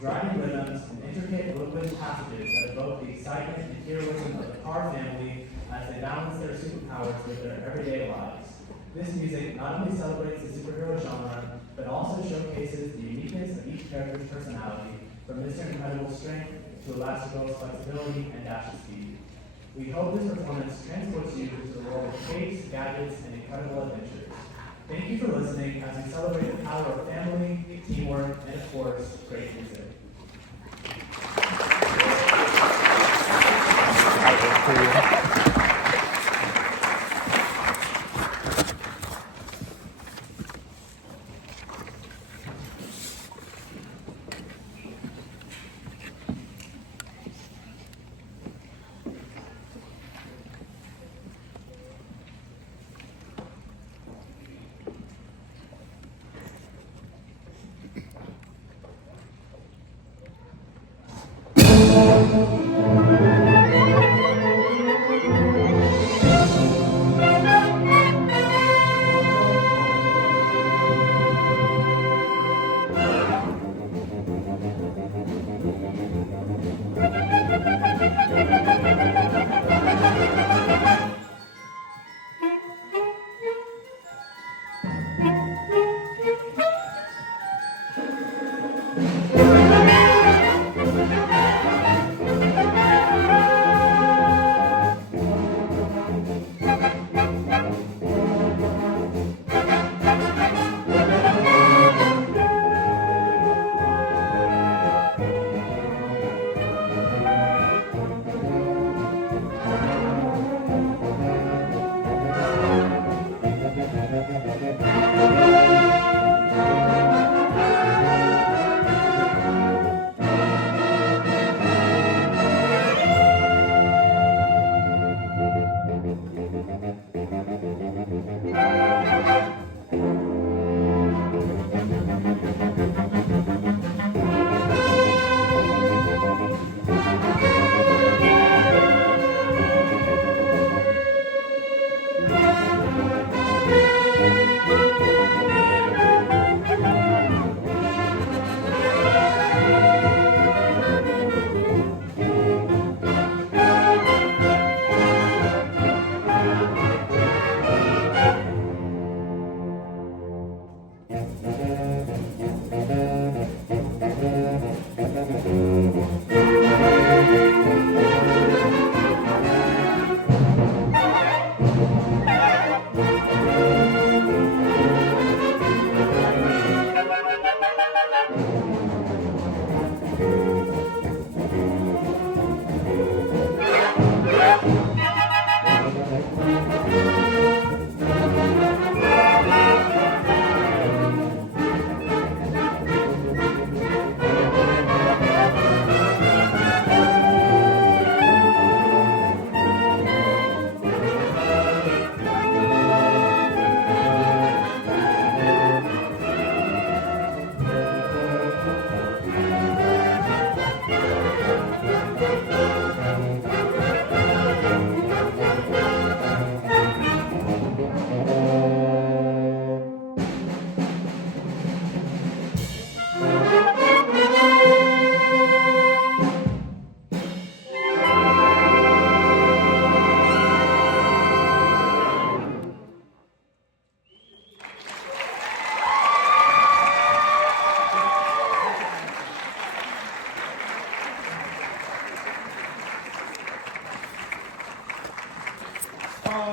driving rhythms, and intricate woodwind passages that evoke the excitement and heroism of the Carr family as they balance their superpowers with their everyday lives. This music not only celebrates the superhero genre, but also showcases the uniqueness of each character's personality, from Mr. Incredible's strength to Elastigirl's flexibility and Dash's speed. We hope this performance transports you into the world of capes, gadgets, and incredible adventures. Thank you for listening as we celebrate the power of family, teamwork, and of course, great music.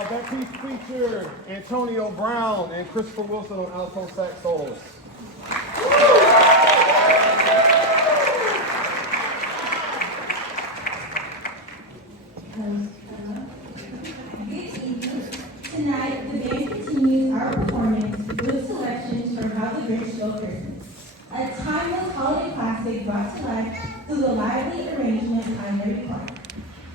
That piece featured Antonio Brown and Christopher Wilson on alto sax solos. Good evening. Tonight, the band continues our performance with selections from How the Grinch Stole Christmas, a timeless holiday classic brought to life through the lively arrangement by Larry Clark.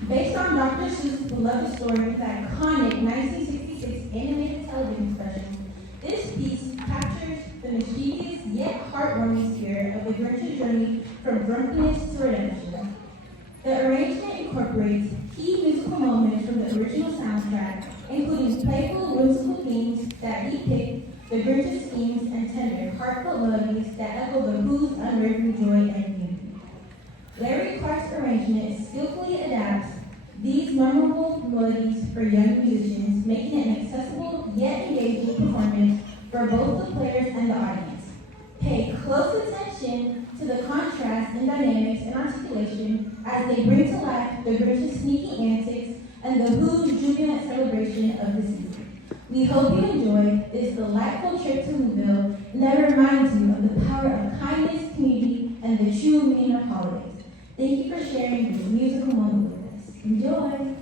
Based on Dr. Seuss' beloved story with the iconic 1966 animated television special, this piece captures the mischievous yet heartwarming spirit of the Grinch's journey from drunkenness to redemption. The arrangement incorporates key musical moments from the original soundtrack, including playful, whimsical themes that depict the Grinch's schemes and tender, heartfelt melodies that echo the Who's unwavering joy and unity. Larry Clark's arrangement skillfully adapts these memorable melodies for young musicians, making it an accessible yet engaging performance for both the players and the audience. Pay close attention to the contrast in dynamics and articulation as they bring to life the Grinch's sneaky antics and the Who's jubilant celebration of the season. We hope you enjoy this delightful trip to Whoville and that it reminds you of the power of kindness, community, and the true meaning of holidays. Thank you for sharing this musical moment with us. Enjoy!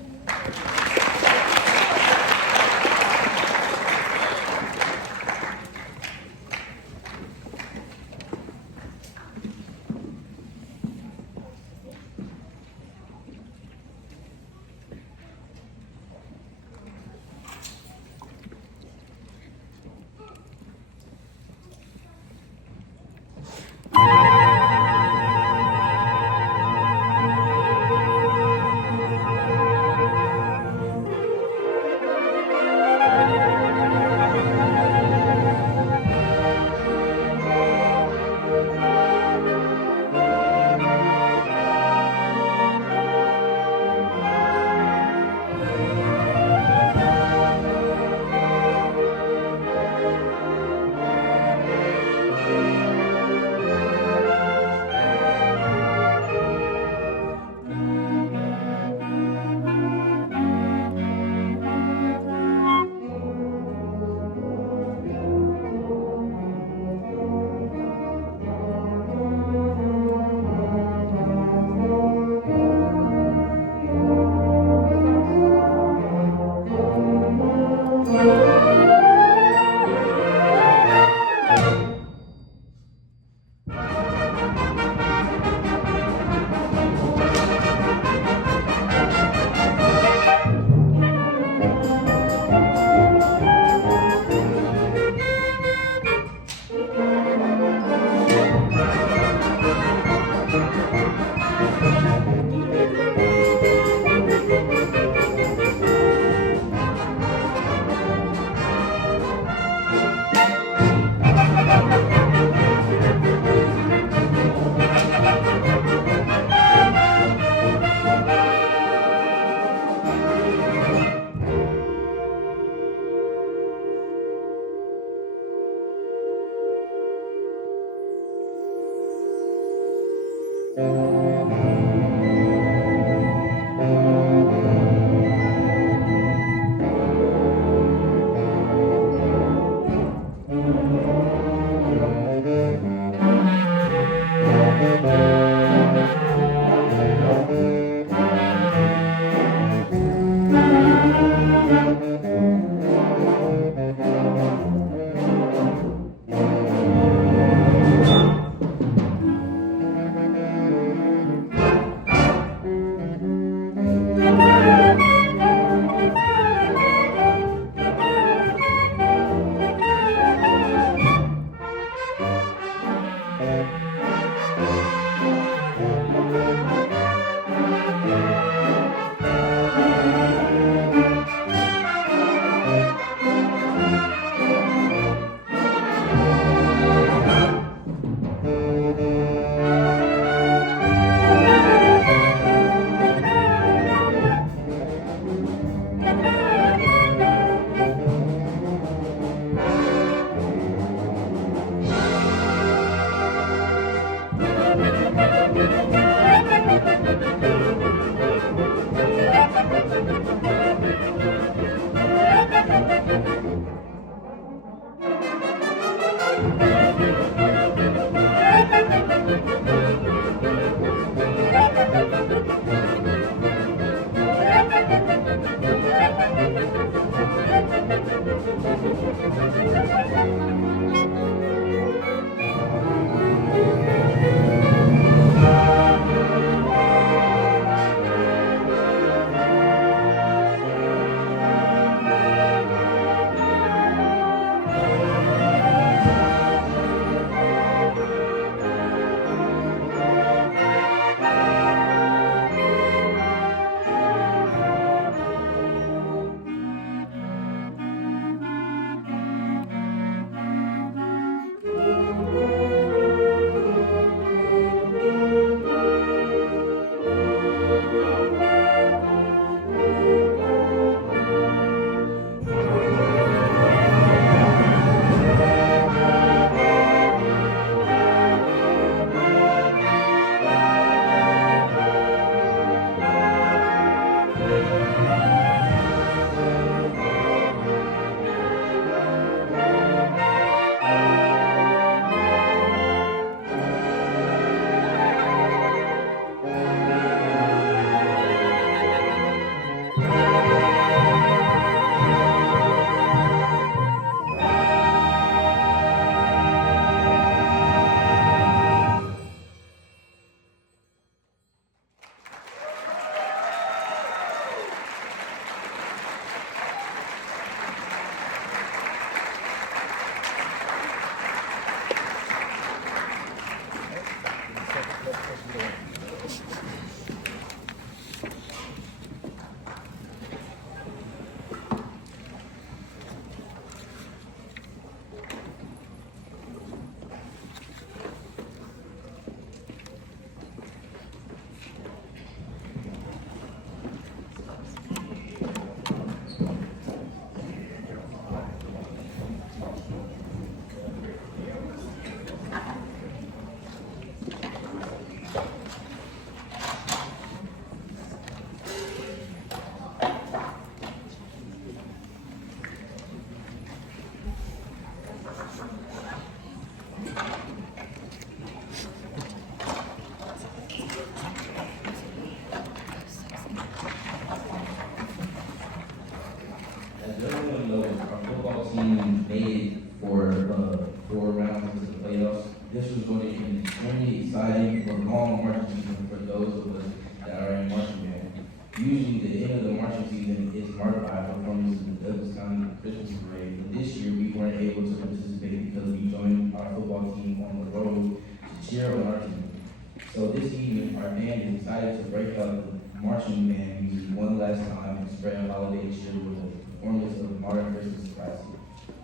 So this evening, our band is excited to break up the marching band music one last time and spread holiday cheer with a performance of modern Christmas classic.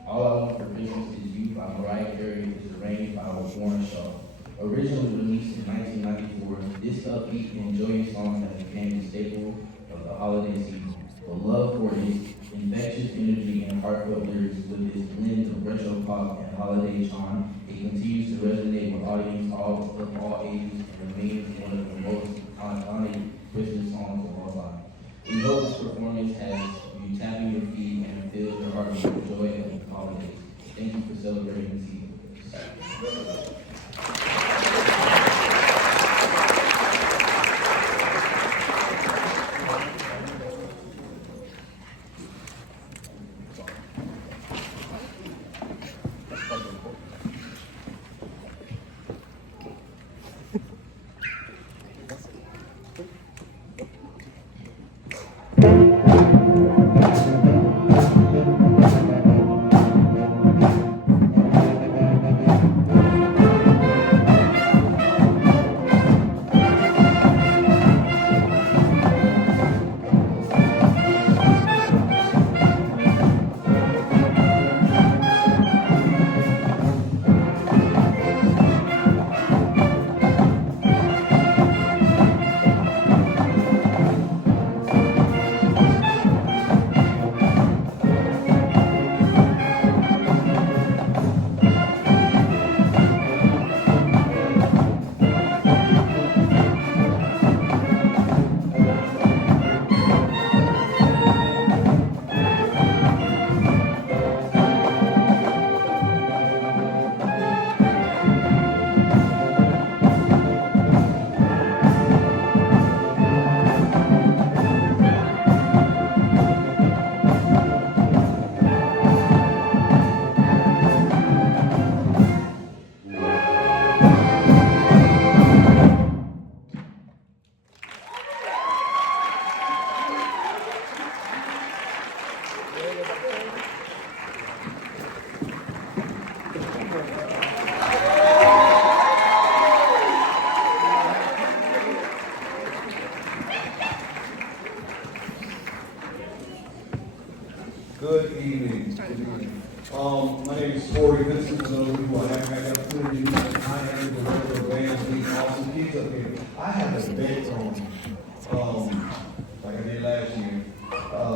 All I Want for Christmas is You by Mariah Carey is arranged by Warren Shaw. Originally released in 1994, this upbeat and joyous song has become a staple of the holiday season. The love for its infectious energy and heartfelt lyrics with its blend of retro pop and holiday charm, it continues to resonate with audiences of all ages and remains one of the most iconic Christmas songs of all time. We hope this performance has you tapping your feet and fills your heart with the joy of the holidays. Thank you for celebrating this evening with us. Good evening. My name is Corey Vincent. For those of you who I haven't had the opportunity to meet, I am the director of bands and these awesome kids up here. I have a bet on, like I did last year,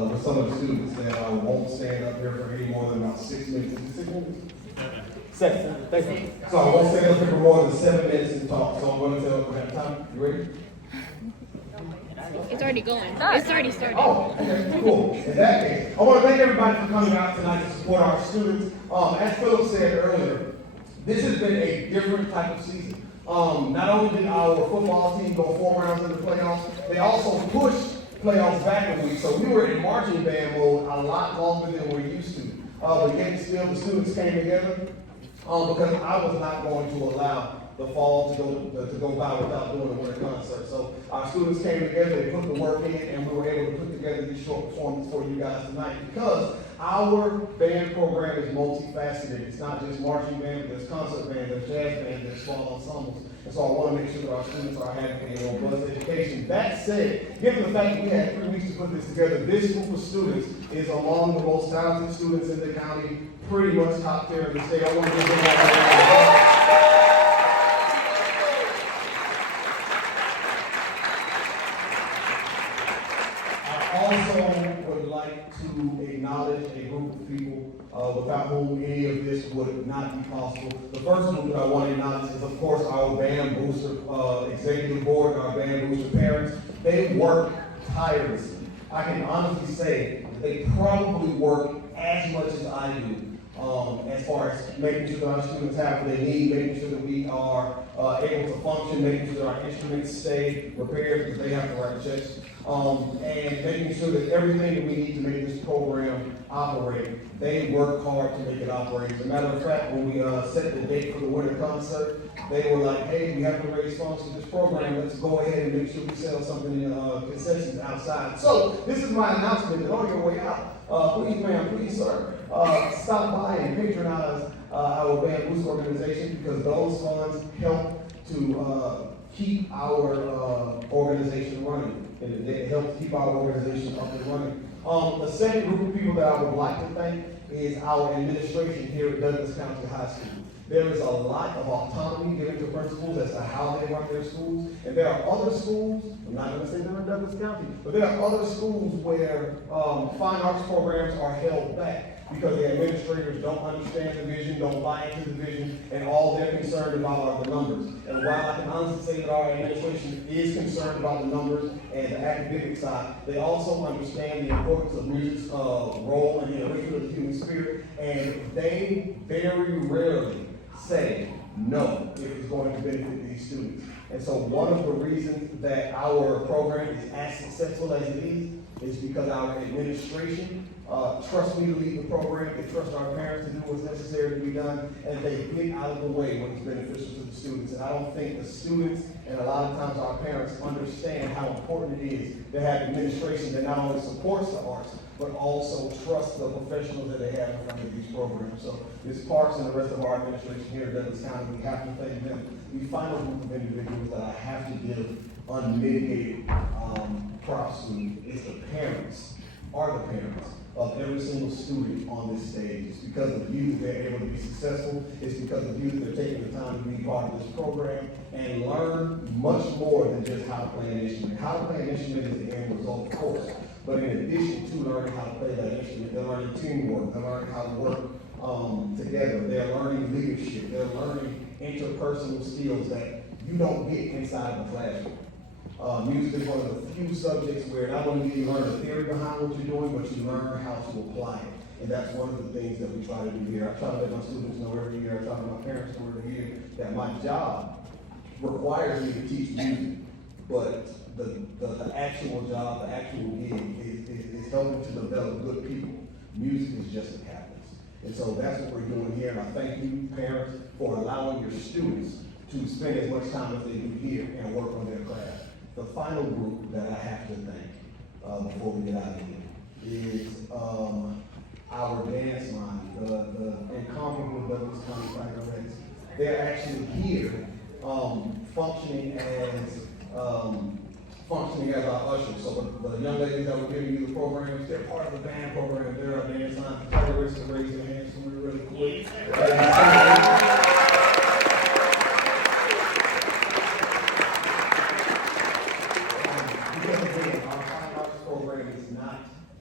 with some of the students that I won't stand up here for any more than about 6 minutes. Is it 6 minutes? 7. Thank you. So I won't stand up here for more than 7 minutes and talk. So I'm going to tell, we have time. You ready? It's already going. It's already started. Oh, okay, cool. In that case, I want to thank everybody for coming out tonight to support our students. As Philip said earlier, this has been a different type of season. Not only did our football team go 4 rounds in the playoffs, they also pushed playoffs back a week. So we were in marching band mode a lot longer than we're used to. But yet still, the students came together because I was not going to allow the fall to go by without doing a winter concert. So our students came together, they put the work in, and we were able to put together this short performance for you guys tonight because our band program is multifaceted. It's not just marching band, but there's concert band, there's jazz band, there's small ensembles. And so I want to make sure that our students are having a robust education. That said, given the fact that we had 3 weeks to put this together, this group of students is among the most talented students in the county, pretty much top tier in the state. I want to give them all also would like to acknowledge a group of people without whom any of this would not be possible. The first group that I want to acknowledge is, of course, our band booster executive board, our band booster parents. They work tirelessly. I can honestly say that they probably work as much as I do. As far as making sure that our students have what they need, making sure that we are able to function, making sure that our instruments stay repaired because they have to write checks, and making sure that everything that we need to make this program operate, they work hard to make it operate. As a matter of fact, when we set the date for the winter concert, they were like, hey, we have to raise funds for this program. Let's go ahead and make sure we sell something in concessions outside. So this is my announcement that on your way out, please, ma'am, please, sir, stop by and patronize our band boost organization because those funds help to keep our organization running, and it helps keep our organization up and running. The second group of people that I would like to thank is our administration here at Douglas County High School. There is a lot of autonomy given to principals as to how they run their schools, and there are other schools, I'm not going to say they're in Douglas County, but there are other schools where fine arts programs are held back because the administrators don't understand the vision, don't buy into the vision, and all they're concerned about are the numbers. And while I can honestly say that our administration is concerned about the numbers and the academic side, they also understand the importance of music's role in the enrichment of the human spirit, and they very rarely say no if it's going to benefit these students. And so one of the reasons that our program is as successful as it is because our administration trust me to lead the program, they trust our parents to do what's necessary to be done, and they get out of the way when it's beneficial to the students. And I don't think the students and a lot of times our parents understand how important it is to have administration that not only supports the arts, but also trust the professionals that they have in front of these programs. So Ms. Parks and the rest of our administration here at Douglas County, we have to thank them. The final group of individuals that I have to give unmitigated props to is the parents, of every single student on this stage. It's because of you that they're able to be successful. It's because of you that they're taking the time to be part of this program and learn much more than just how to play an instrument. How to play an instrument is the end result, of course. But in addition to learning how to play that instrument, they're learning teamwork, they're learning how to work together, they're learning leadership, they're learning interpersonal skills that you don't get inside of the classroom. Music is one of the few subjects where not only do you learn the theory behind what you're doing, but you learn how to apply it. And that's one of the things that we try to do here. I try to let my students know every year, I try to let my parents know every year, that my job requires me to teach music, but the actual job, the actual gig is helping to develop good people. Music is just a catalyst. And so that's what we're doing here. And I thank you, parents, for allowing your students to spend as much time as they do here and work on their craft. The final group that I have to thank before we get out of here is our dance line, the incomparable Douglas County Tigerettes. They're actually here functioning as our ushers. So the young ladies that were giving you the programs, they're part of the band program. They're our dance line. The Tigerettes can raise their hands for me really quick.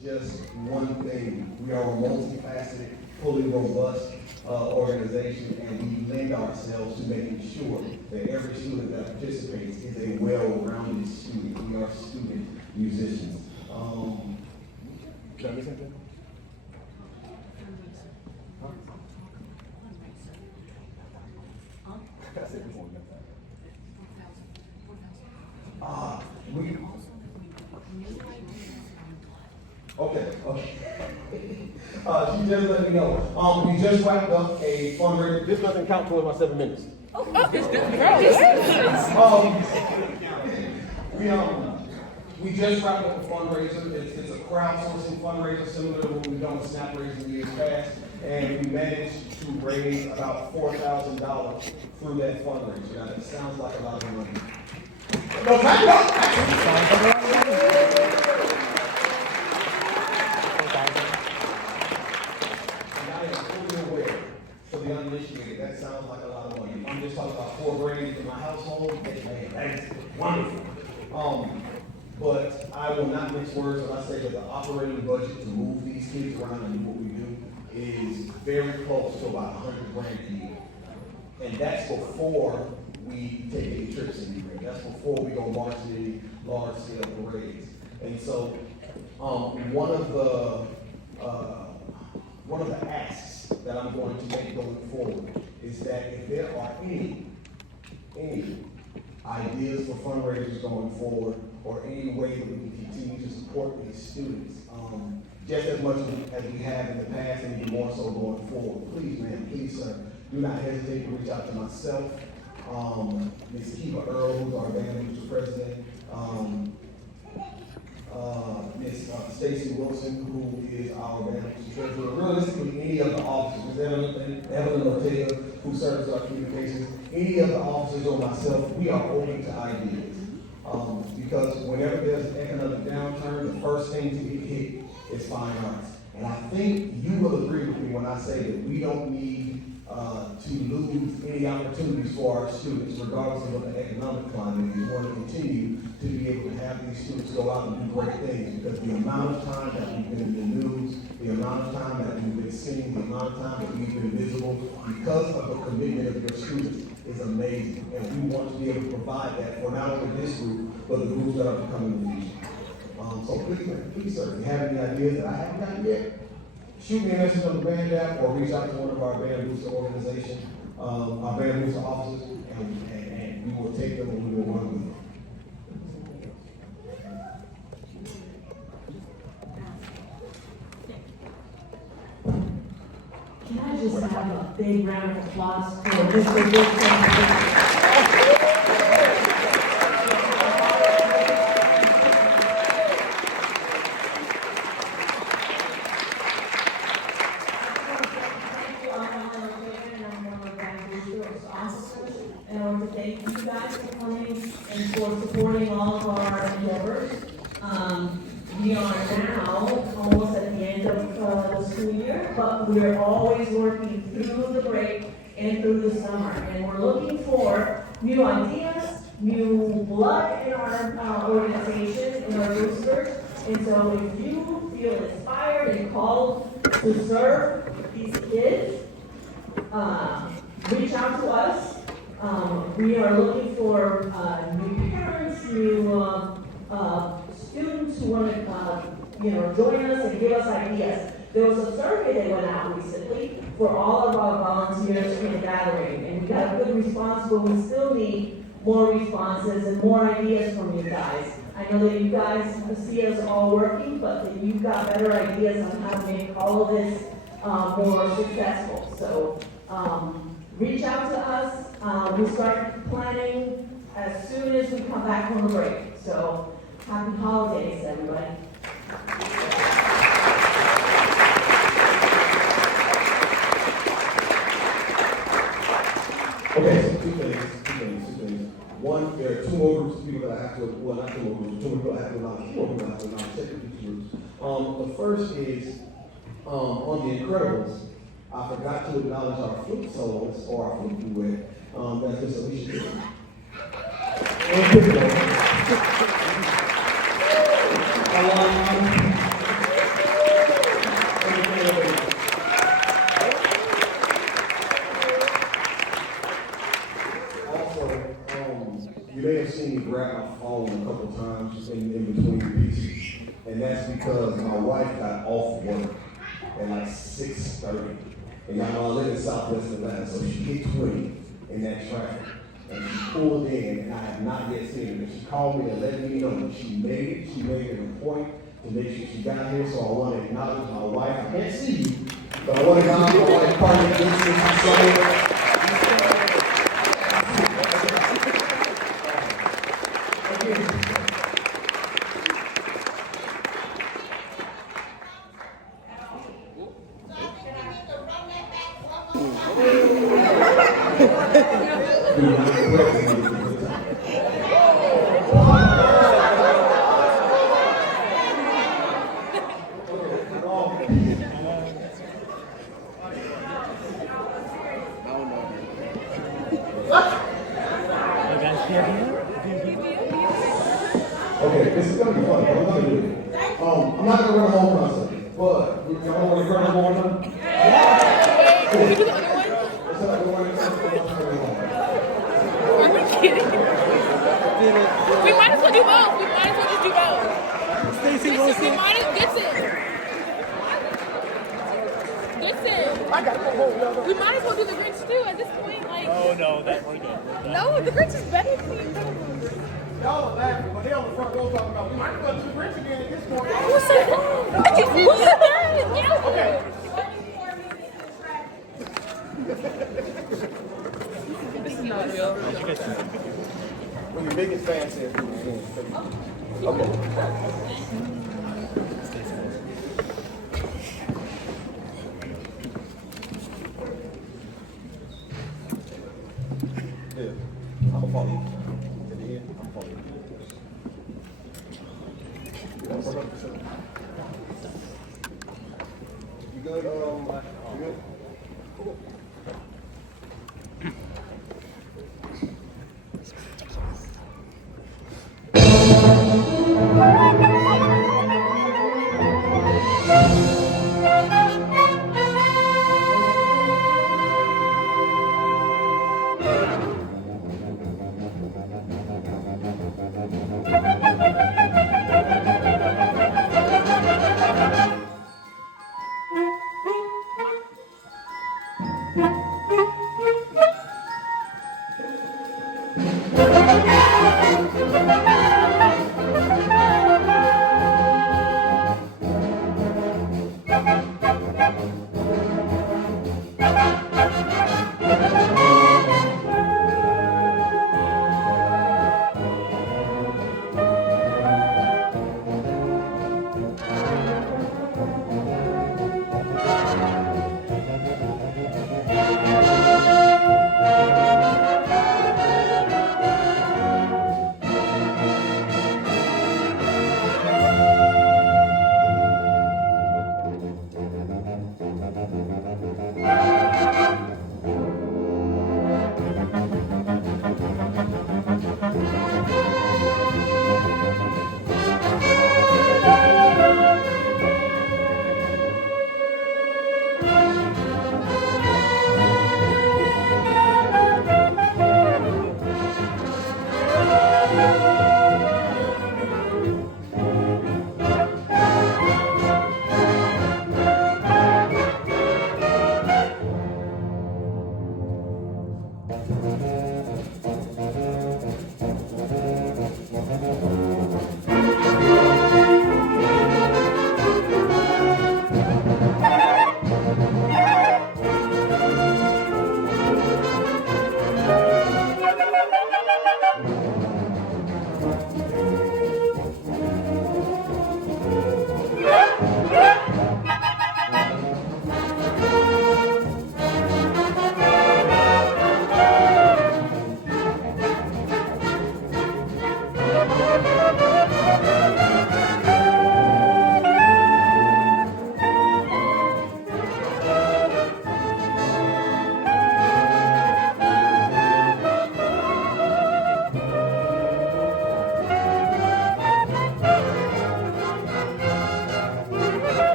Just one thing. We are a multifaceted, fully robust organization, and we lend ourselves to making sure that every student that participates is a well-rounded student. We are student musicians. Can I miss something? Okay. She just let me know. We just wrapped up a fundraiser. This doesn't count towards my 7 minutes. We just wrapped up a fundraiser. It's a crowdsourcing fundraiser similar to what we've done with Snap Raising years past, and we managed to raise about $4,000 through that fundraiser. Now, that sounds like a lot of money. No, back it up. Uninitiated, that sounds like a lot of money. I'm just talking about $4,000 in my household. Man, that's wonderful. But I will not mince words when I say that the operating budget to move these kids around and do what we do is very close to about $100,000 a year. And that's before we take any trips anywhere. That's before we go march in any large scale parades. And so one of the asks that I'm going to make going forward is that if there are any ideas for fundraisers going forward, or any way that we can continue to support these students, just as much as we have in the past and even more so going forward, please, ma'am, please, sir, do not hesitate to reach out to myself, Ms. Kiva Earl, who's our band minister president, Ms. Stacy Wilson, who is our band treasurer. Realistically, any of the officers. Ms. Evelyn, Evelyn Ortega, who serves our communications, any of the officers or myself, we are open to ideas. Because whenever there's an economic downturn, the first thing to get hit is fine arts. And I think you will agree with me when I say that we don't need to lose any opportunities for our students, regardless of what the economic climate is. We want to continue to be able to have these students go out and do great things, because the amount of time that we've been in the news, the amount of time that we've been seen, the amount of time that we've been visible, because of the commitment of your students, is amazing. And we want to be able to provide that for not only this group, but the groups that are coming in the future. So please, sir, if you have any ideas that I haven't gotten yet, shoot me a message on the band app or reach out to one of our band booster organization, our band booster officers, and we will take them and we will run with them. Can I just have a big round of applause for Mr. Dixon? And I want to thank you guys for coming and for supporting all of our endeavors. We are now almost at the end of the school year, but we're always working through the break and through the summer. And we're looking for new ideas, new blood in our organization, in our boosters. And so if you feel inspired and called to serve these kids, reach out to us. We are looking for new parents, new students who want to, join us and give us ideas. There was a survey that went out recently for all of our volunteers in the gathering, and we got a good response, but we still need more responses and more ideas from you guys. I know that you guys see us all working, but that you've got better ideas on how to make all of this more successful. So reach out to us. We start planning as soon as we come back from the break. So happy holidays, everybody. Okay, so two things. One, there are two more groups of people that I have to, well, not two more groups, two more people I have to acknowledge, four people I have to acknowledge, technically two groups. The first is, on The Incredibles, I forgot to acknowledge our flute soloist, or our flute duet, that's Miss Alicia Dixon. And Piccolo. You may have seen me grab my phone a couple times in between pieces, and that's because my wife got off work at like 6:30. And y'all know I live in Southwest Atlanta, so she hit 20 in that traffic. And she pulled in, and I have not yet seen her. And she called me and let me know that she made it. She made it a point to make sure she got here, so I want to acknowledge my wife. I can't see you, but I want to acknowledge my wife, Carly Dixon. Okay, this is going to be fun. I'm going to do it. I'm not going to run the whole concert, but y'all want to run the whole one? Yeah. Can we do the other one? Are we kidding? We might as well do both. We might as well just do both. Stacy, we might as Gibson. I got the We might as well do the Grinch too at this point. Like. Oh no, that we're good. No, the Grinch is better than the Incredibles. Y'all are laughing, but they on the front row talking about, we might as well do the Grinch again at this point. Who said that? Who said that? Yeah. Okay. This is not real. We're your biggest fans here. Okay. Pauline. In the end, I'm Pauline. You good? You good? Cool.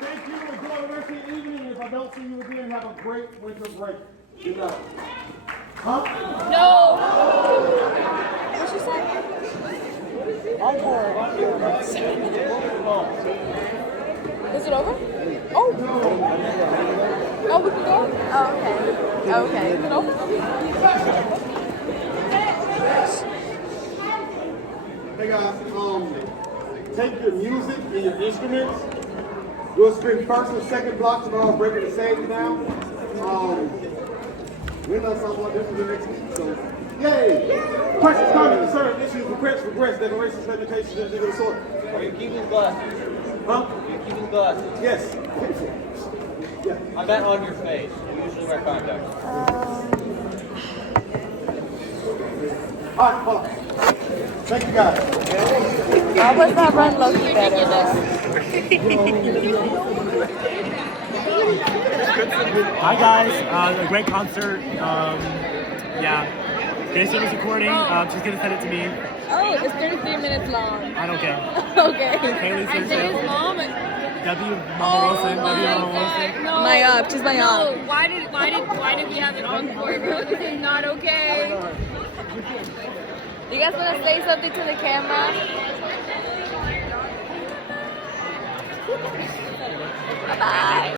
Thank you. Enjoy the rest of the evening. If I don't see you again, have a great winter break. Good night. Huh? No. What'd she say? Encore. Is it over? Oh. Oh, we can go? Oh, okay. Okay. Is it over? Hey guys, take your music and your instruments. We'll spin first and second blocks and all breaking the stage down. We're not talking about this for the next week, so yay! Questions, comments, concerns, issues, regrets, declarations, limitations, anything of the sort. Are you keeping glasses? Huh? Are you keeping glasses? Yes. Yeah. I meant on your face. You usually wear contacts. All right, hold on. Thank you guys. Why was that run low-key better though? Hi guys, a great concert. Yeah, great service recording. She's gonna send it to me. Oh, it's 33 minutes long. I don't care. Okay. Haley I says said so. his mom. W. Mama Wilson. W. Mama Wilson. No. My up, she's my up. No, why did we have it on for? This is not okay. You guys want to say something to the camera? Bye-bye.